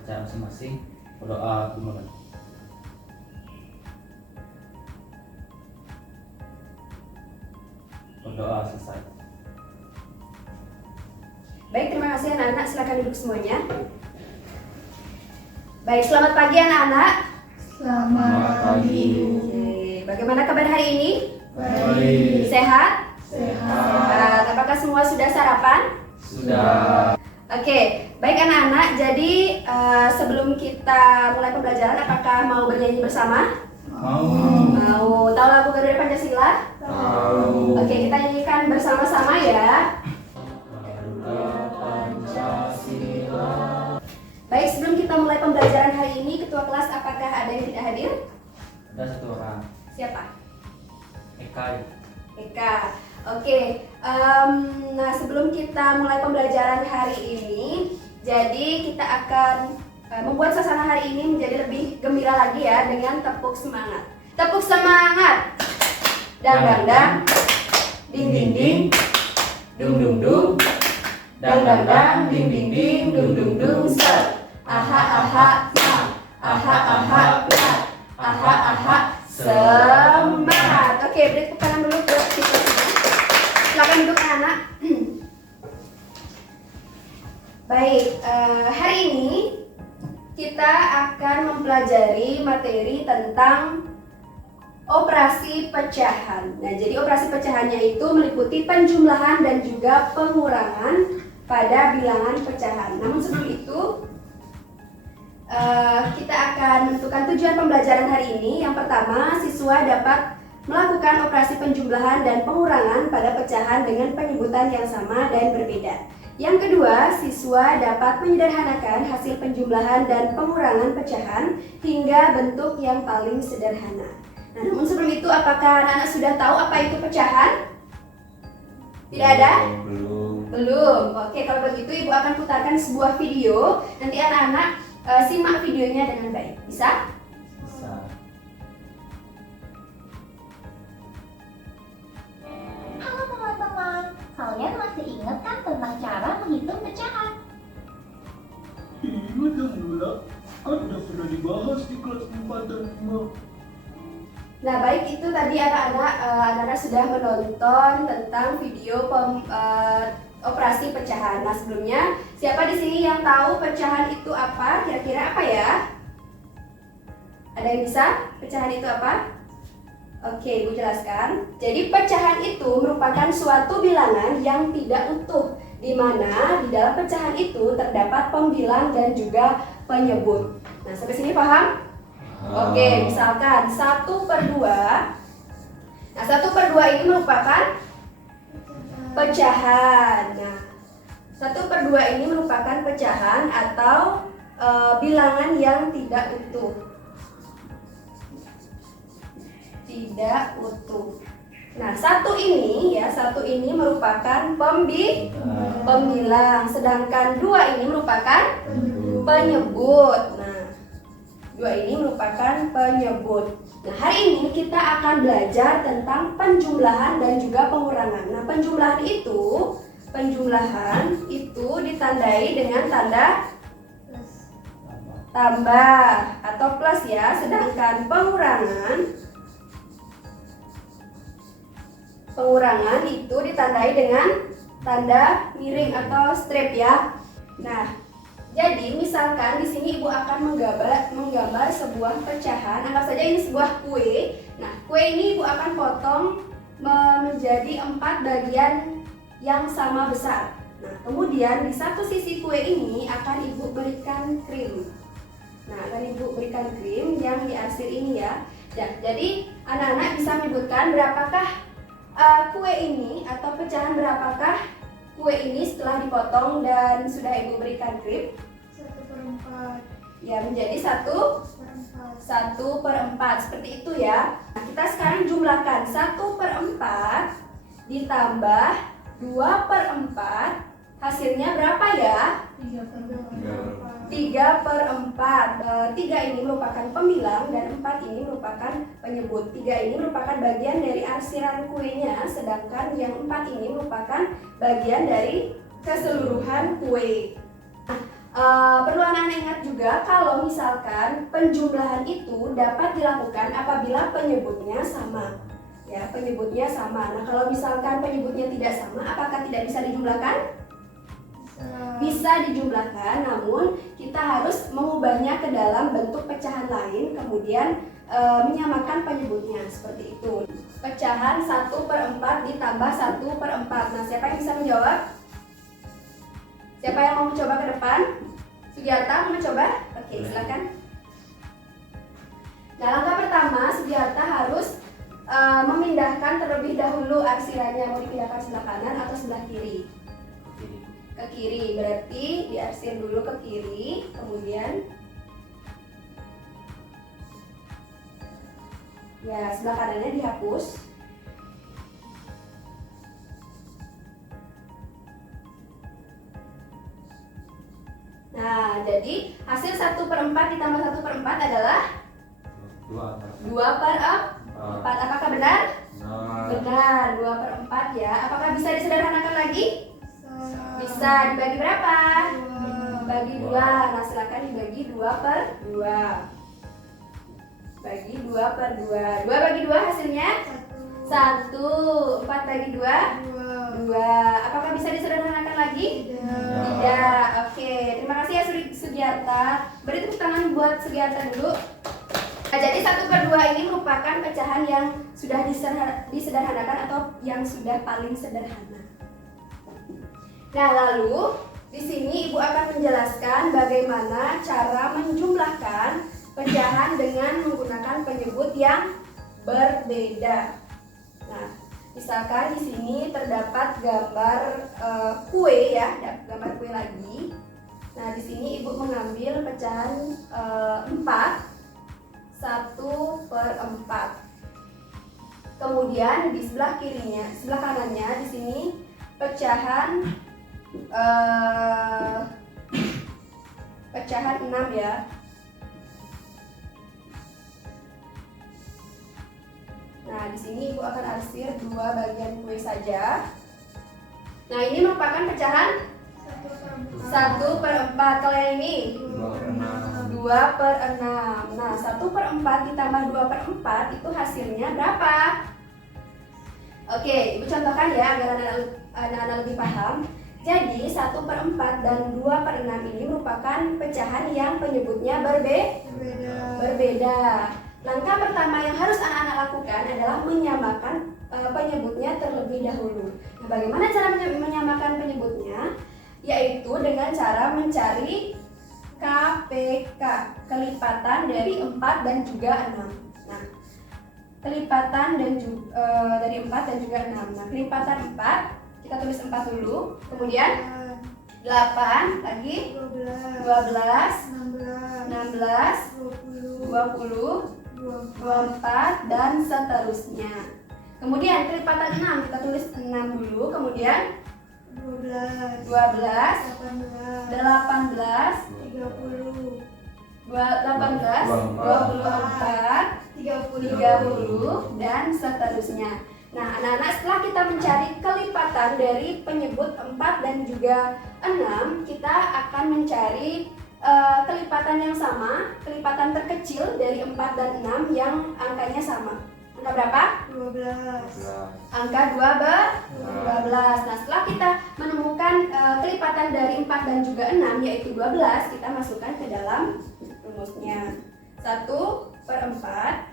baca masing-masing, berdoa dimulai. Berdoa selesai. Baik, terima kasih anak-anak. Silakan duduk semuanya. Baik, selamat pagi anak-anak. Selamat pagi. Oke, bagaimana kabar hari ini? Baik. Sehat? Sehat. Apakah semua sudah sarapan? Sudah. Oke, baik anak-anak. Jadi sebelum kita mulai pembelajaran, apakah mau bernyanyi bersama? Mau. Mau. Tahu lagu Garuda Pancasila? Tahu. Oke, kita nyanyikan bersama-sama ya. Garuda Pancasila. Baik, sebelum kita mulai pembelajaran hari ini, ketua kelas apakah ada yang tidak hadir? Ada satu orang. Siapa? Eka. Eka. Oke, nah sebelum kita mulai pembelajaran hari ini, jadi kita akan membuat suasana hari ini menjadi lebih gembira lagi ya dengan tepuk semangat. Tepuk semangat. Dang dang dang. Ding ding ding. Dung dung dung. Dang dang dang. Ding ding ding. Dung dung dung. Set. Aha aha ha. Aha aha ha. Aha aha. Semangat. Oke, beri tepuk tangan dulu buat siswa-siswa. Silakan duduk anak. Baik, hari ini kita akan mempelajari materi tentang operasi pecahan. Nah, jadi operasi pecahannya itu meliputi penjumlahan dan juga pengurangan pada bilangan pecahan. Namun sebelum itu, kita akan menentukan tujuan pembelajaran hari ini. Yang pertama, siswa dapat melakukan operasi penjumlahan dan pengurangan pada pecahan dengan penyebutan yang sama dan berbeda. Yang kedua, siswa dapat menyederhanakan hasil penjumlahan dan pengurangan pecahan hingga bentuk yang paling sederhana. Nah, namun sebelum itu, apakah anak-anak sudah tahu apa itu pecahan? Tidak ada? Belum. Oke, kalau begitu Ibu akan putarkan sebuah video. Nanti anak-anak simak videonya dengan baik. Bisa? Bisa. Halo teman-teman, kalian masih ingat kan tentang cara menghitung pecahan? Ingat yang Lula, kan udah pernah dibahas di kelas 4 dan 5. Nah, baik, itu tadi anak-anak sudah menonton tentang video operasi pecahan. Nah, sebelumnya siapa di sini yang tahu pecahan itu apa? Kira-kira apa ya? Ada yang bisa? Pecahan itu apa? Oke, Ibu jelaskan. Jadi pecahan itu merupakan suatu bilangan yang tidak utuh, di mana di dalam pecahan itu terdapat pembilang dan juga penyebut. Nah, sampai sini paham? Oke, misalkan 1/2. Nah, 1/2 ini merupakan pecahan. Nah, 1/2 ini merupakan pecahan atau bilangan yang tidak utuh. Tidak utuh. Nah, satu ini merupakan pembilang, sedangkan 2 ini merupakan penyebut. Nah, 2 ini merupakan penyebut. Nah, hari ini kita akan belajar tentang penjumlahan dan juga pengurangan. Nah, penjumlahan itu ditandai dengan tanda tambah atau plus ya, sedangkan pengurangan itu ditandai dengan tanda miring atau strip ya. Nah, jadi misalkan di sini Ibu akan menggambar sebuah pecahan. Anggap saja ini sebuah kue. Nah, kue ini Ibu akan potong menjadi 4 bagian yang sama besar. Nah, kemudian di satu sisi kue ini akan Ibu berikan krim. Nah, akan Ibu berikan krim yang diarsir ini ya. Jadi anak-anak bisa menyebutkan berapakah kue ini atau pecahan berapakah kue ini setelah dipotong dan sudah Ibu berikan krim? 1/4. Ya, menjadi 1/4 seperti itu ya. Nah, kita sekarang jumlahkan 1/4 ditambah 2/4, hasilnya berapa ya? 3/4. 3 ini merupakan pembilang dan 4 ini merupakan penyebut. 3 ini merupakan bagian dari arsiran kuenya, sedangkan yang 4 ini merupakan bagian dari keseluruhan kue. Perlu anak-anak ingat ingat juga kalau misalkan penjumlahan itu dapat dilakukan apabila penyebutnya sama. Ya, penyebutnya sama. Nah, kalau misalkan penyebutnya tidak sama, apakah tidak bisa dijumlahkan? Bisa dijumlahkan, namun kita harus mengubahnya ke dalam bentuk pecahan lain, kemudian menyamakan penyebutnya seperti itu. Pecahan 1/4 ditambah 1/4. Nah, siapa yang bisa menjawab? Siapa yang mau mencoba ke depan? Sugiarta mau mencoba? Oke, silakan. Nah, langkah pertama Sugiarta harus memindahkan terlebih dahulu arsirannya. Mau dipindahkan sebelah kanan atau sebelah kiri? Ke kiri, berarti diarsir dulu ke kiri, kemudian ya sebelah kanannya dihapus. Nah, jadi hasil 1/4 ditambah 1/4 adalah 2/4. Apakah benar? Benar, 2/4 ya. Apakah bisa disederhanakan lagi? Bisa. Dibagi berapa? Bagi 2. Nah, silakan dibagi 2/2. Bagi 2/2. 2 bagi 2 hasilnya? 1. 4 bagi 2? 2. Apakah bisa disederhanakan lagi? Tidak. Oke, terima kasih ya Sugiarta. Beri tepuk tangan buat Sugiarta dulu. Nah, jadi 1/2 ini merupakan pecahan yang sudah disederhanakan atau yang sudah paling sederhana. Nah, lalu di sini Ibu akan menjelaskan bagaimana cara menjumlahkan pecahan dengan menggunakan penyebut yang berbeda. Nah, misalkan di sini terdapat gambar kue ya, gambar kue lagi. Nah, di sini Ibu mengambil pecahan 4, 1/4. Kemudian di sebelah kirinya, sebelah kanannya di sini pecahan 6 ya. Nah, di sini Ibu akan arsir 2 bagian kue saja. Nah, ini merupakan pecahan 1/4. Kalau yang ini 2/6. Nah, 1/4 ditambah 2/4 itu hasilnya berapa? Oke, Ibu contohkan ya agar anak-anak lebih paham. Jadi 1/4 dan 2/6 ini merupakan pecahan yang penyebutnya berbeda. Langkah pertama yang harus anak-anak lakukan adalah menyamakan penyebutnya terlebih dahulu. Nah, bagaimana cara menyamakan penyebutnya? Yaitu dengan cara mencari KPK, kelipatan dari 4 dan juga 6. Nah, kelipatan dari 4 dan juga 6. Nah, kelipatan 4 kita tulis 4 dulu, kemudian 8 lagi 12, 16, 20, 24 dan seterusnya. Kemudian kelipatan 6 kita tulis 6 dulu, kemudian 12, 18, 24, 30 dan seterusnya. Nah, anak-anak, setelah kita mencari kelipatan dari penyebut 4 dan juga 6, kita akan mencari kelipatan yang sama, kelipatan terkecil dari 4 dan 6 yang angkanya sama. Angka berapa? 12. Angka 12. Nah, setelah kita menemukan kelipatan dari 4 dan juga 6 yaitu 12, kita masukkan ke dalam rumusnya. 1/4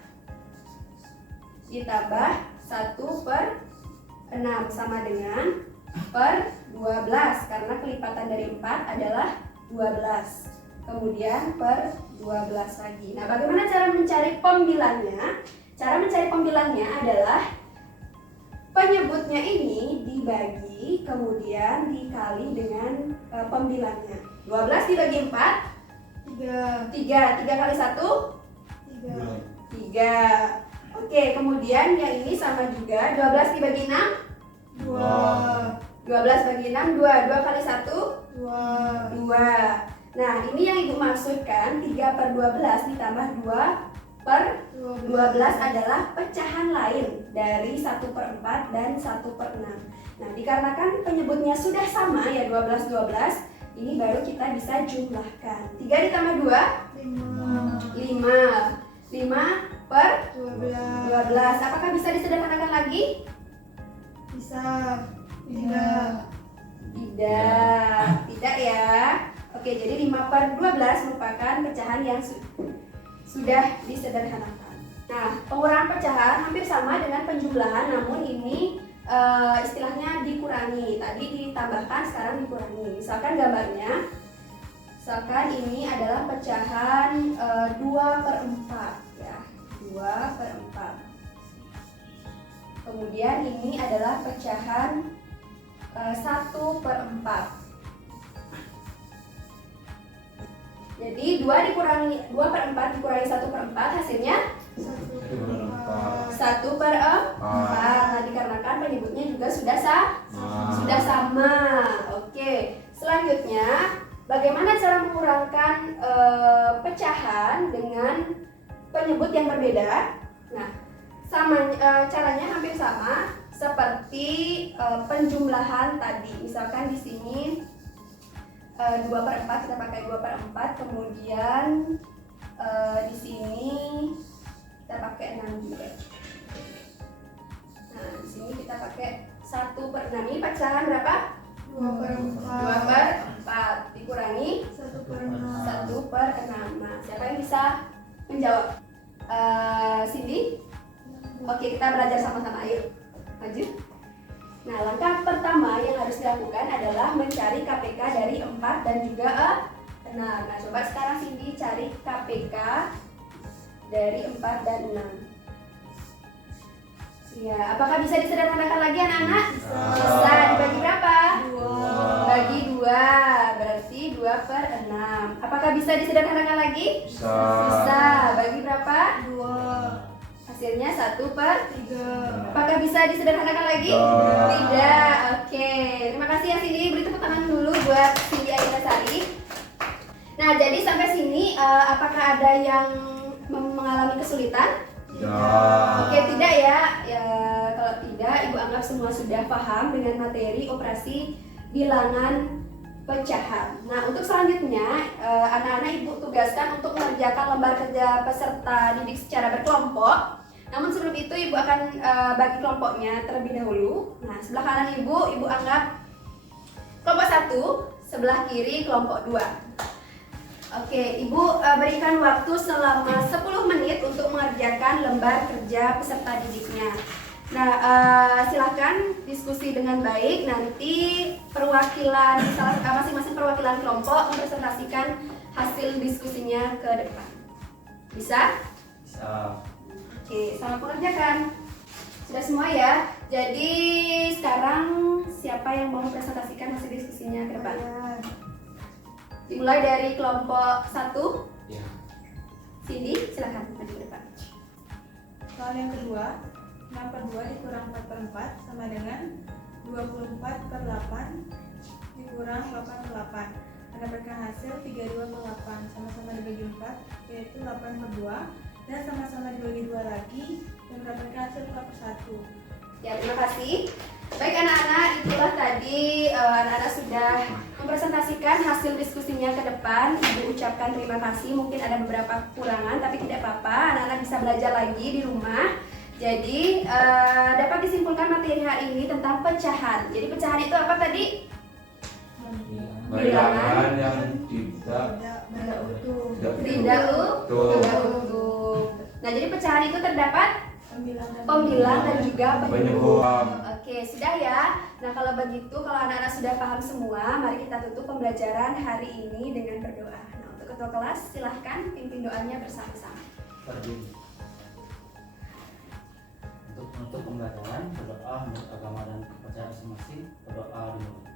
ditambah 1/6 sama dengan per 12 karena kelipatan dari 4 adalah 12. Kemudian per 12 lagi. Nah, bagaimana cara mencari pembilangnya? Cara mencari pembilangnya adalah penyebutnya ini dibagi kemudian dikali dengan pembilangnya. 12 dibagi 4 3 kali 1 3. Oke, kemudian yang ini sama juga. 12 dibagi 6 12 bagi 6 2 kali 1 2. Nah, ini yang Ibu maksudkan 3/12 ditambah 2/12 adalah pecahan lain dari 1/4 dan 1/6. Nah, dikarenakan penyebutnya sudah sama ya 12, ini baru kita bisa jumlahkan. 3 ditambah 2 2? 5 5 per 12 12. Apakah bisa disederhanakan lagi? bisa 3 Tidak ya. Oke, jadi 5 per 12 merupakan pecahan yang sudah disederhanakan. Nah, pengurangan pecahan hampir sama dengan penjumlahan, namun ini istilahnya dikurangi. Tadi ditambahkan, sekarang dikurangi. Misalkan gambarnya, misalkan ini adalah pecahan 2 per 4 ya, 2 per 4. Kemudian ini adalah pecahan 1 per 4. Jadi 2 per 4 dikurangi 1 per 4 hasilnya 1 per 4. Nah, dikarenakan penyebutnya juga sudah sama. Oke, selanjutnya bagaimana cara mengurangkan pecahan dengan penyebut yang berbeda? Nah, caranya hampir sama seperti penjumlahan tadi. Misalkan di sini 2 per 4 kita pakai 2 per 4, kemudian di sini kita pakai 6 juga. Nah, di sini kita pakai 1 per 6. Ini pecahan berapa? 2 per 2 per 4 dikurangi 1 per 6 1 per 6. Nah, siapa yang bisa menjawab? Cindy? Oke, kita belajar sama-sama. Ayo, maju. Nah, langkah pertama yang harus dilakukan adalah mencari KPK dari 4 dan juga 6. Nah, coba sekarang Cindy cari KPK dari 4 dan 6. Ya, apakah bisa disederhanakan lagi anak-anak? Bisa. Dibagi berapa? 2 Bagi 2, berarti 2 per 6. Apakah bisa disederhanakan lagi? Bisa. Bagi berapa? 2 Hasilnya 1 per 3 Apakah bisa disederhanakan lagi? Tidak. Oke. Terima kasih ya Cindy. Beri tepuk tangan dulu buat Cindy Aida Sari. Nah, jadi sampai sini apakah ada yang mengalami kesulitan? Oke, tidak ya. Kalau tidak, Ibu anggap semua sudah paham dengan materi operasi bilangan pecahan. Nah, untuk selanjutnya anak-anak Ibu tugaskan untuk mengerjakan lembar kerja peserta didik secara berkelompok. Namun sebelum itu Ibu akan bagi kelompoknya terlebih dahulu. Nah, sebelah kanan Ibu anggap kelompok 1, sebelah kiri kelompok 2. Oke, Ibu berikan waktu selama 10 menit untuk mengerjakan lembar kerja peserta didiknya. Nah, silahkan diskusi dengan baik. Nanti perwakilan masing-masing perwakilan kelompok mempresentasikan hasil diskusinya ke depan. Bisa? Bisa. Oke, selamat mengerjakan. Sudah semua ya. Jadi sekarang siapa yang mau mempresentasikan hasil diskusinya ke depan? Dimulai dari kelompok 1. Ya. Cindy, silakan maju ke depan. Soal yang kedua, 6 per 2 dikurang 4 per 4 sama dengan 24 per 8 dikurang 8 per 8. Mendapatkan hasil 32 per 8, sama-sama dibagi 4, yaitu 8 per 2, dan sama-sama dibagi 2 lagi, dan mendapatkan hasil 4 per 1. Ya, terima kasih. Baik anak-anak, itulah tadi anak-anak sudah mempresentasikan hasil diskusinya ke depan. Ibu ucapkan terima kasih. Mungkin ada beberapa kekurangan, tapi tidak apa-apa. Anak-anak bisa belajar lagi di rumah. Jadi dapat disimpulkan materi hari ini tentang pecahan. Jadi pecahan itu apa tadi? Bilangan yang tidak Tidak utuh. Tidak utuh. Nah, jadi pecahan itu terdapat pembilang dan juga penyebut. Oke, sudah ya. Nah, kalau begitu, kalau anak-anak sudah paham semua, mari kita tutup pembelajaran hari ini dengan berdoa. Nah, untuk ketua kelas, silahkan pimpin doanya bersama-sama. Berdiri. Untuk menutup pembelajaran, berdoa menurut agama dan kepercayaan masing-masing. Berdoa dulu.